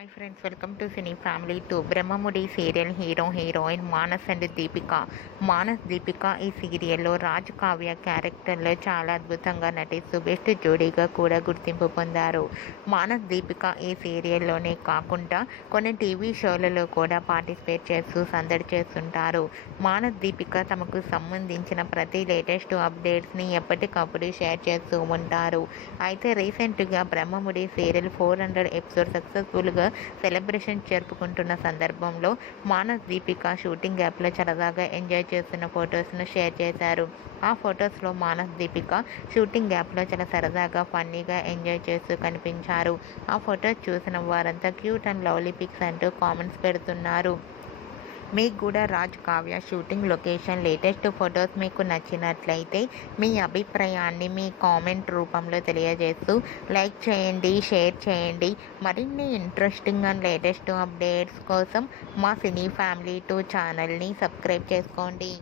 Hi friends, welcome to cine family 2. Brahmamudi serial hero heroine Manas and Deepika. Deepika ఈ సీరియల్లో రాజ్ కావ్య క్యారెక్టర్లో చాలా అద్భుతంగా నటిస్తూ బెస్ట్ జోడీగా కూడా గుర్తింపు పొందారు. దీపిక ఈ సీరియల్లోనే కాకుండా కొన్ని టీవీ షోలలో కూడా పార్టిసిపేట్ చేస్తూ సందడి చేస్తుంటారు. దీపిక తమకు సంబంధించిన ప్రతి లేటెస్ట్ అప్డేట్స్ని ఎప్పటికప్పుడు షేర్ చేస్తూ ఉంటారు. అయితే రీసెంట్గా బ్రహ్మముడి సీరియల్ 400 ఎపిసోడ్ సక్సెస్ఫుల్గా సెలబ్రేషన్ జరుపుకుంటున్న సందర్భంలో దీపిక షూటింగ్ యాప్లో సరదాగా ఎంజాయ్ చేస్తున్న ఫొటోస్ను షేర్ చేశారు. ఆ ఫొటోస్లో దీపిక షూటింగ్ యాప్లో చాలా సరదాగా ఫన్నీగా ఎంజాయ్ చేస్తూ కనిపించారు. ఆ ఫొటోస్ చూసిన వారంతా క్యూట్ అండ్ లవ్లీ పిక్స్ అంటూ కామెంట్స్ పెడుతున్నారు. మీకు కూడా Raj Kavya shooting location latest photos మీకు నచ్చినట్లయితే మీ అభిప్రాయాన్ని మీ కామెంట్ రూపంలో తెలియజేస్తూ లైక్ చేయండి, షేర్ చేయండి. మరిన్ని ఇంట్రెస్టింగ్ అండ్ లేటెస్ట్ అప్డేట్స్ కోసం మా సినీ ఫ్యామిలీ 2 ఛానల్ని సబ్స్క్రైబ్ చేసుకోండి.